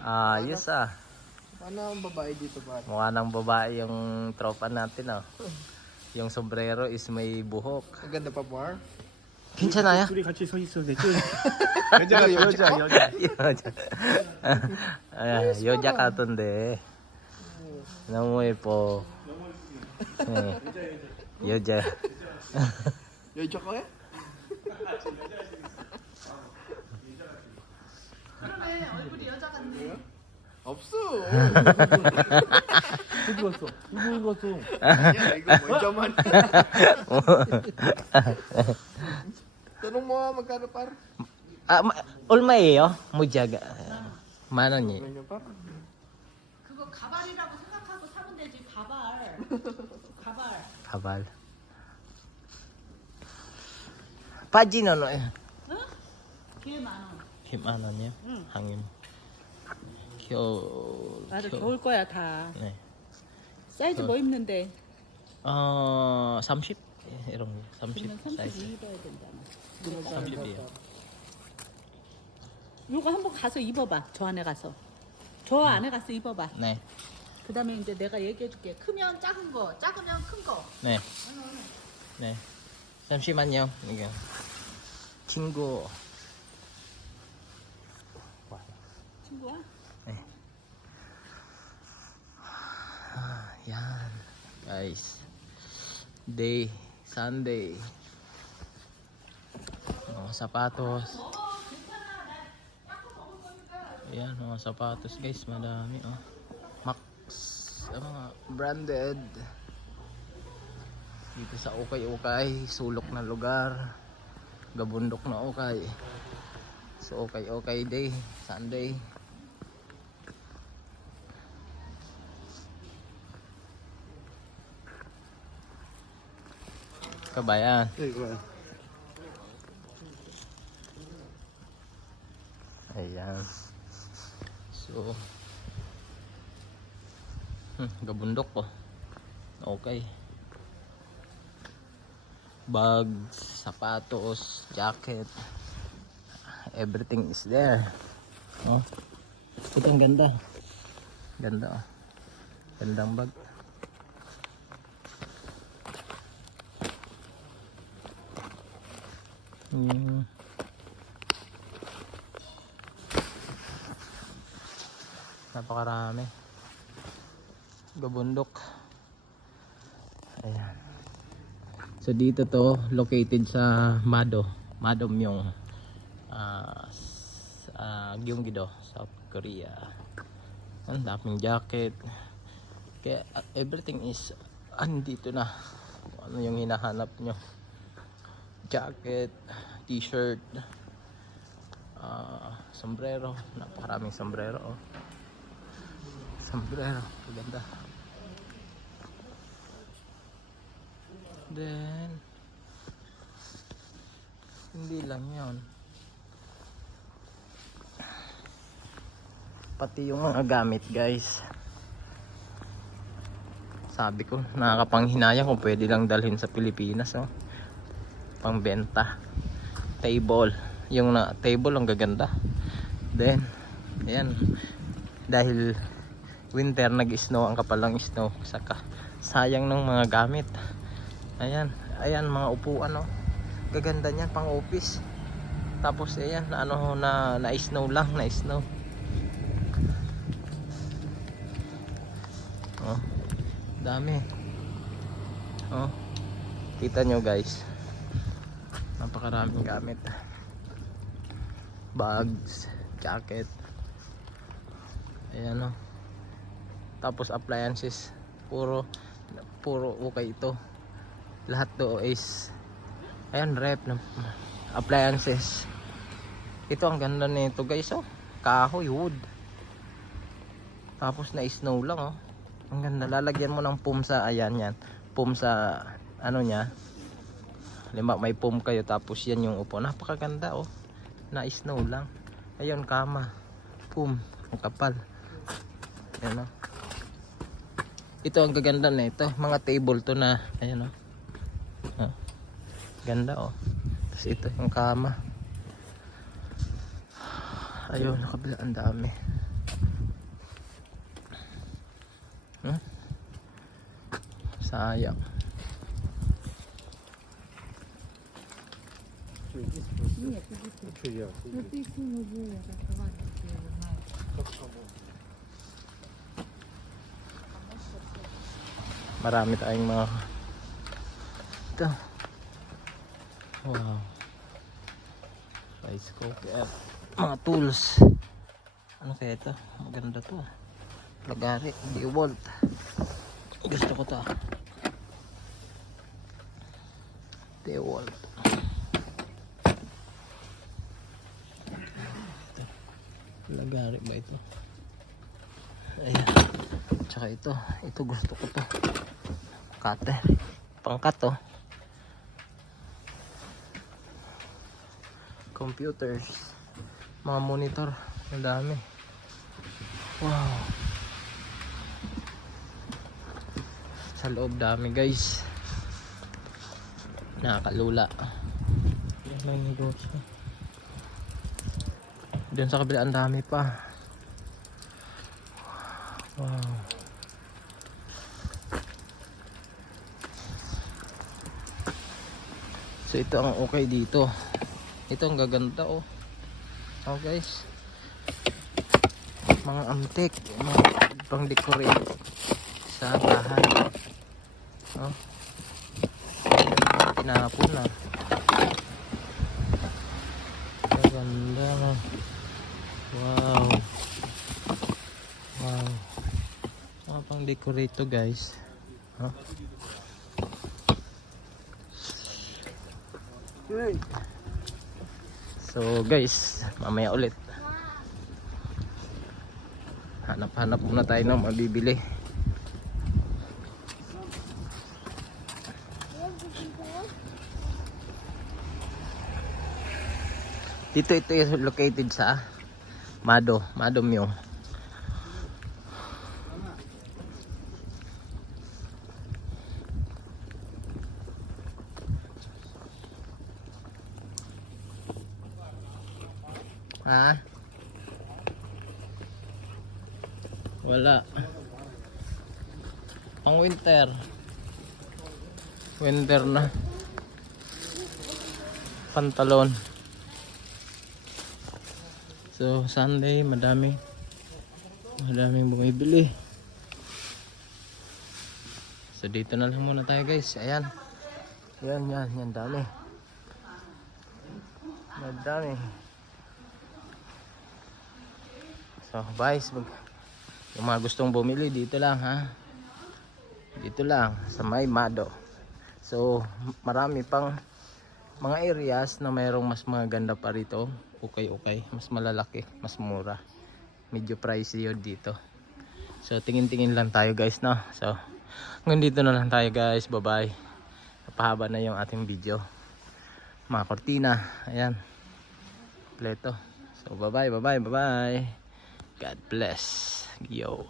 Ayos ah. Paano ang babae dito ba? Mukha ng babae yung tropa natin oh. Yung sombrero is may buhok. Maganda pa par. Kinsa na ya? 둘이 같이 서 있어. 내 쪽. 여자. 여자 같은데. 너무 예뻐. 네. 여자. 여자 거야? 그러네 얼굴이 여자 같네. 없어. 어디 갔어? 누구 갔어? 아니야 이거 먼저만. Tanong mo magkano par? 얼마예요? 모자가. 만 원이. Ganyan par. 그거 가발이라고 생각하고 사면 되지 가발. 가발. 가발. 바지는 응? 걔 만 원. 만 원이요? 응. 항임. 겨울. 맞아 겨울 거야 다. 네. 사이즈 뭐 입는데? 30 이런 거. 30 그러면 사이즈. 32 입어야 된다나. 30이요. 요거 한번 가서 입어봐. 저 안에 가서. 저 안에 가서 입어봐. 네. 그다음에 이제 내가 얘기해줄게. 크면 작은 거, 작으면 큰 거. 네. 네. 잠시만요. 이게 친구. 친구야? 네. Yan. Guys. Day. Sunday. Mga sapatos. Ayan, mga sapatos guys. Madami oh. Max. Mga branded. Dito sa ukay-ukay. Sulok na lugar. Gabundok na ukay. So ukay-ukay day. Sunday. Kabayan. Ayan. So gabundok po. Okay. Bags, sapatos, jacket. Everything is there. Oh. Ito ang ganda. Ganda oh. Gandang bag. Napakarami. Gabundok. Ayan. So dito to located sa Madomyong Gyeonggi-do, South Korea. Ang daming jacket. Kaya everything is andito na. Ano yung hinahanap nyo? Jacket, t-shirt, sombrero. Napakaraming sombrero oh. Sombrero, maganda. Then hindi lang yon, pati yung mga gamit guys. Sabi ko nakakapanghinayang kung pwede lang dalhin sa Pilipinas oh. Pangbenta. Table, yung table ang gaganda. Then ayan, dahil winter nag-snow, ang kapal ng snow, saka sayang ng mga gamit. Ayan, ayan mga upuan oh. Gaganda niyan pang office. Tapos ayan, ano na snow lang, na snow. Oh. Dami. Oh. Kita nyo guys. Napakaraming gamit. Bags, jacket. Ayan oh. Tapos appliances, puro okay ito. Lahat to is ayan, rep na appliances. Ito ang ganda nito guys oh. Kahoy, wood. Tapos na snow lang oh. Ang ganda, lalagyan mo ng foam sa ayan yan. Foam sa ano nya. Lima may foam kayo, tapos yan yung upo. Napakaganda oh. Na snow lang. Ayun, kama. Foam, ang kapal. Ayan oh. Ito ang gaganda na ito, mga table to na, ayan oh. Ganda oh. Tapos ito yung kama. Ayun, nakabila, ang dami. Sayang. Нет, иди ты. Что я? Ну ты сильно уже закрывай. Marami tayong mga ito. Wow. Rice cooker. Mga tools. Ano kaya ito? Maganda to. Lagari. DeWalt. Gusto ko to. DeWalt. Ito. Lagari ba ito? Ayan. Tsaka ito. Ito gusto ko to. Cutter. Pangkat to. Computers. Mga monitor. Ang dami. Wow. Sa loob dami guys. Nakakalula. Yan ang negosyo. Doon sa kabila ang dami pa. Wow. So ito ang okay dito. Ito ang gaganda oh. Oh guys. Mga antique, mga pang decorate sa bahay. Oh. Tinapon na. Gaganda na. Wow. Wow. Mga pang decorate to guys. Huh? So guys, mamaya ulit. Hanap-hanap muna tayo ng mabibili. Dito ito is located sa Mado Myong. Ha? Wala. Pang winter. Winter na. Pantalon. So Sunday madaming bumibili. So dito na lang muna tayo guys. Ayan. Yan dami. Madami. So guys, yung mga gustong bumili dito lang ha. Dito lang sa may Mado. So marami pang mga areas na mayroong mas maganda pa rito. Okay, mas malalaki, mas mura. Medyo pricey yun dito. So tingin-tingin lang tayo guys no. So hanggang dito na lang tayo guys. Bye bye. Napahaba na yung ating video. Mga kortina. Ayan. Pleto. So bye bye. God bless. Yo.